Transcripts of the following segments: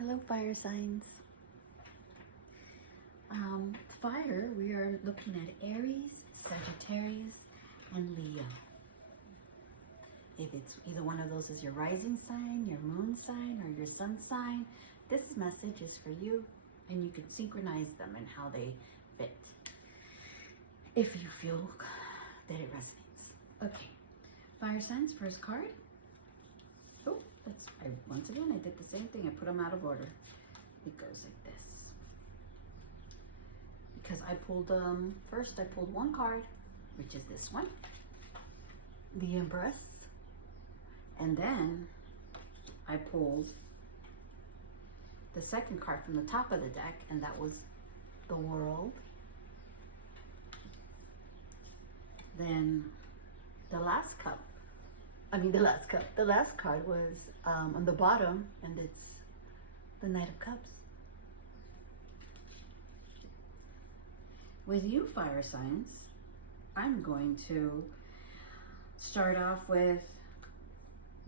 Hello, fire signs. Fire, we are looking at Aries, Sagittarius, and Leo. If it's either one of those is your rising sign, your moon sign, or your sun sign, this message is for you, and you can synchronize them and how they fit if you feel that it resonates. Okay, fire signs, first card. Oh, once again, I did the same thing. I put them out of order. It goes like this. Because I pulled, first I pulled one card, which is this one, the Empress. And then I pulled the second card from the top of the deck, and that was the World. Then the last card was on the bottom, and it's the Knight of Cups. With you, fire signs, I'm going to start off with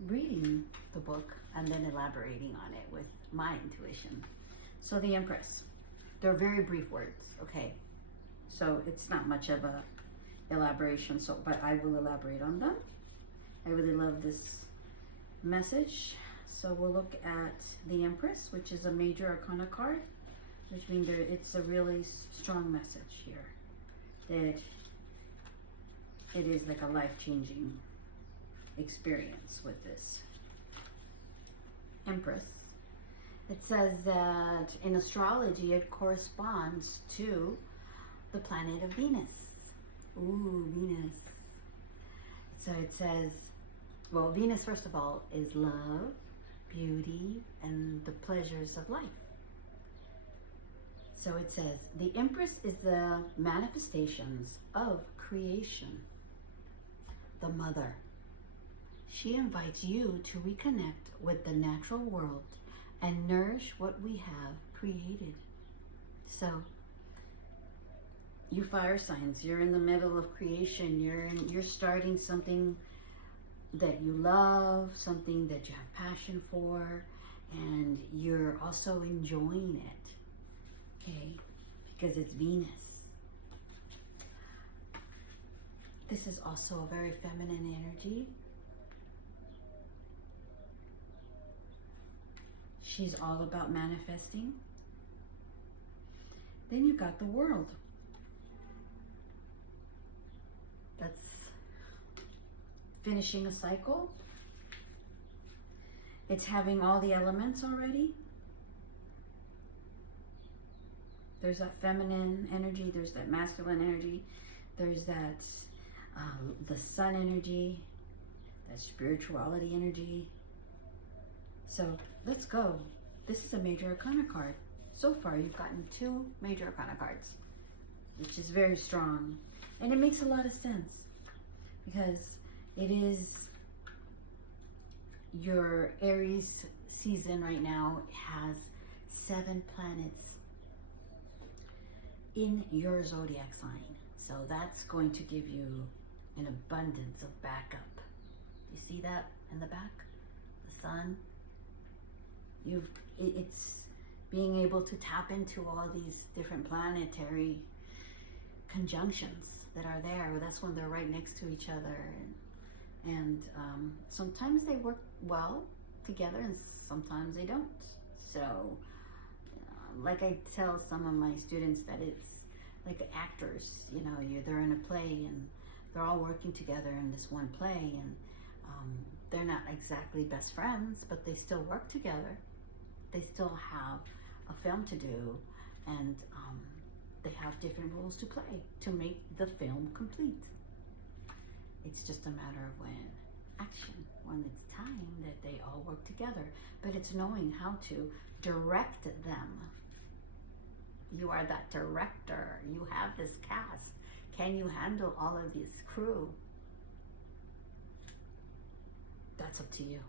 reading the book and then elaborating on it with my intuition. So the Empress, they're very brief words, okay? So it's not much of a elaboration, but I will elaborate on them. I really love this message. So we'll look at the Empress, which is a major arcana card, which means it's a really strong message here, that it is like a life-changing experience with this Empress. It says that in astrology, it corresponds to the planet of Venus. Ooh, Venus. So it says, well, Venus, first of all, is love, beauty, and the pleasures of life. So it says, the Empress is the manifestations of creation, the mother. She invites you to reconnect with the natural world and nourish what we have created. So, you fire signs, you're in the middle of creation. You're starting something that you love, something that you have passion for, and you're also enjoying it, okay? Because it's Venus. This is also a very feminine energy. She's all about manifesting. Then you got the World. That's finishing a cycle. It's having all the elements already. There's that feminine energy, there's that masculine energy, there's that the sun energy, that spirituality energy. So let's go. This is a major arcana card. So far you've gotten 2 major arcana cards, which is very strong. And it makes a lot of sense because it is your Aries season right now. It has 7 planets in your zodiac sign. So that's going to give you an abundance of backup. You see that in the back? The sun. It's being able to tap into all these different planetary conjunctions that are there. That's when they're right next to each other, and sometimes they work well together and sometimes they don't. So like I tell some of my students that it's like actors, you know, they're in a play and they're all working together in this one play, and they're not exactly best friends, but they still work together. They still have a film to do, and they have different roles to play to make the film complete. It's just a matter of when it's time that they all work together. But it's knowing how to direct them. You are that director. You have this cast. Can you handle all of this crew? That's up to you.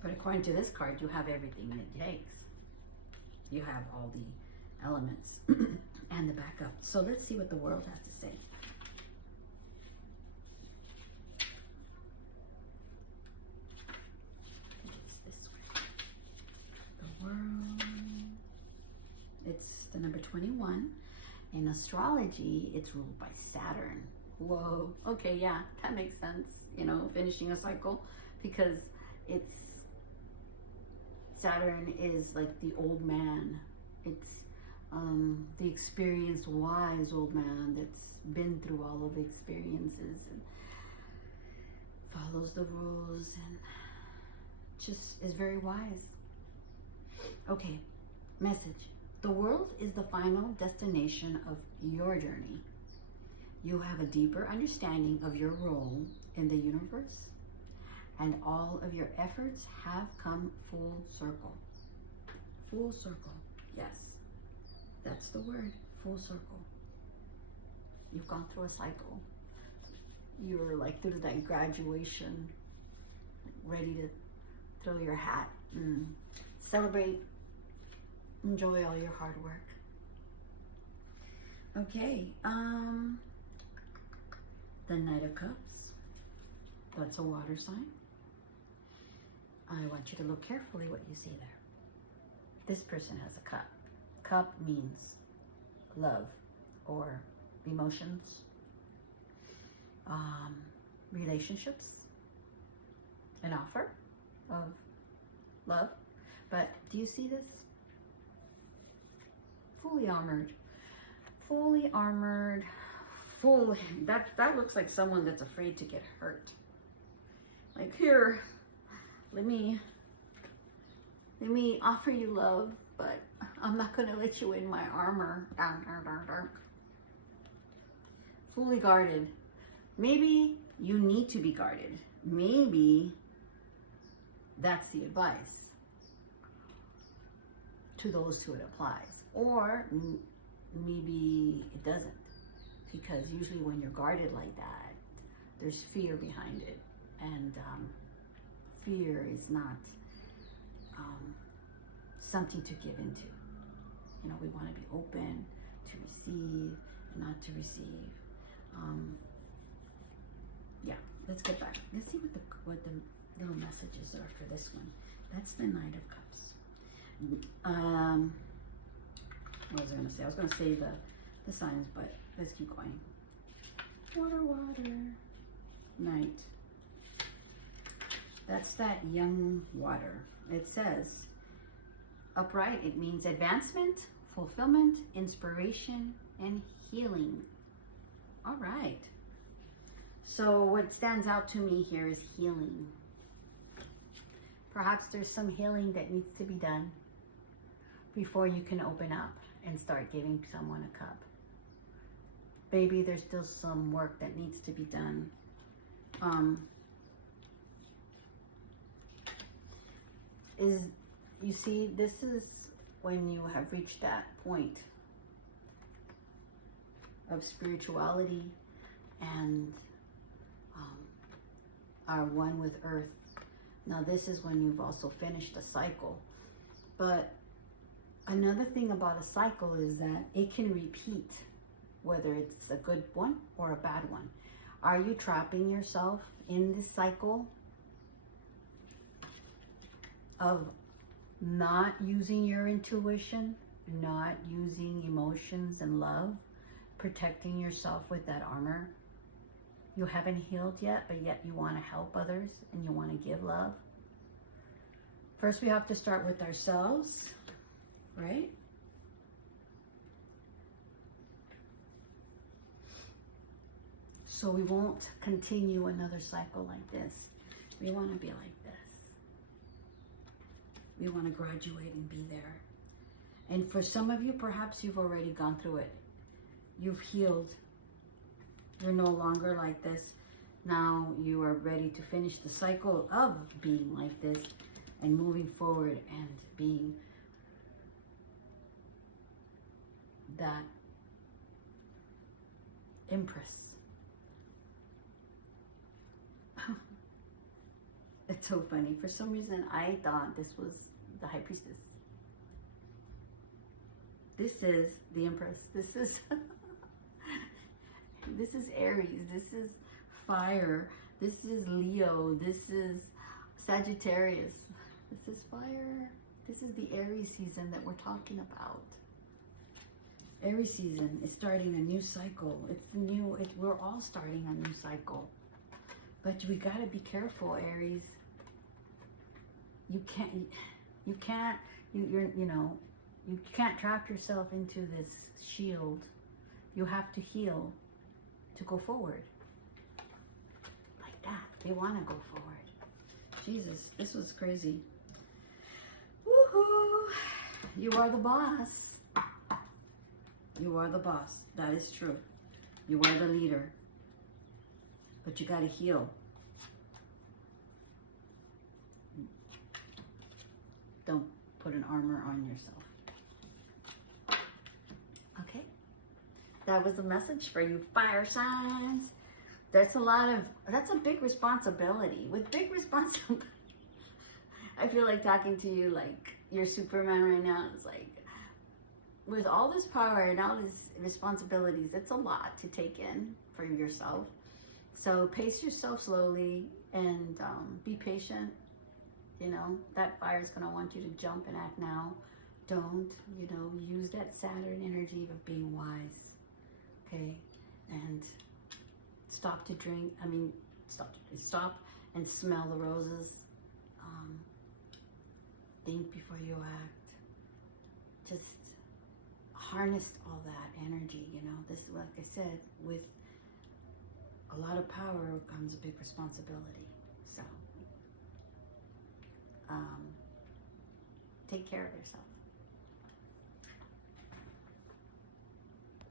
But according to this card, you have everything it takes. You have all the elements and the backup. So let's see what the World has to say. It's this way. world. It's the number 21. In astrology, it's ruled by Saturn. Whoa. Okay, yeah, that makes sense. You know, finishing a cycle, because it's Saturn is like the old man. It's the experienced, wise old man that's been through all of the experiences and follows the rules and just is very wise. Okay, message. The world is the final destination of your journey. You have a deeper understanding of your role in the universe, and all of your efforts have come full circle. Full circle, yes. That's the word, full circle. You've gone through a cycle. You're like through that graduation, ready to throw your hat and celebrate, enjoy all your hard work. Okay, the Knight of Cups, that's a water sign. I want you to look carefully what you see there. This person has a cup. Cup means love or emotions, relationships, an offer of love. But do you see this? Fully armored. Fully armored. That looks like someone that's afraid to get hurt. Like, here, let me offer you love, but I'm not gonna let you in my armor. Fully guarded. Maybe you need to be guarded. Maybe that's the advice to those who it applies. Or maybe it doesn't. Because usually when you're guarded like that, there's fear behind it. And fear is not something to give into. You know, we want to be open to receive, not to receive. Yeah, let's get back. Let's see what the little messages are for this one. That's the Knight of Cups. What was I going to say? I was going to say the signs, but let's keep going. Water, water. Knight. That's that young water. It says, upright, it means advancement, fulfillment, inspiration, and healing. All right. So what stands out to me here is healing. Perhaps there's some healing that needs to be done before you can open up and start giving someone a cup. Maybe there's still some work that needs to be done. You see, this is when you have reached that point of spirituality and are one with earth. Now this is when you've also finished a cycle. But another thing about a cycle is that it can repeat, whether it's a good one or a bad one. Are you trapping yourself in this cycle of not using your intuition, not using emotions and love, protecting yourself with that armor? You haven't healed yet, but yet you want to help others and you want to give love. First, we have to start with ourselves, right? So we won't continue another cycle like this. We want to be like this. We want to graduate and be there. And for some of you, perhaps you've already gone through it. You've healed. You're no longer like this. Now you are ready to finish the cycle of being like this and moving forward and being that Empress. It's so funny. For some reason, I thought this was the High Priestess. This is the Empress. This is this is Aries. This is fire. This is Leo. This is Sagittarius. This is fire. This is the Aries season that we're talking about. Aries season is starting a new cycle. We're all starting a new cycle. But we got to be careful, Aries. You can't trap yourself into this shield. You have to heal to go forward. Like that. They want to go forward. Jesus, this was crazy. Woohoo! You are the boss. You are the boss. That is true. You are the leader. But you got to heal. Don't put an armor on yourself. Okay? That was a message for you fire signs. That's a big responsibility. With big responsibility, I feel like talking to you like you're Superman right now. It's like, with all this power and all these responsibilities, it's a lot to take in for yourself. So pace yourself slowly and be patient. You know, that fire is going to want you to jump and act now. Don't, use that Saturn energy of being wise. Okay? And stop to drink. Stop and smell the roses. Think before you act. Just harness all that energy, This is, like I said, with a lot of power comes a big responsibility. So, take care of yourself.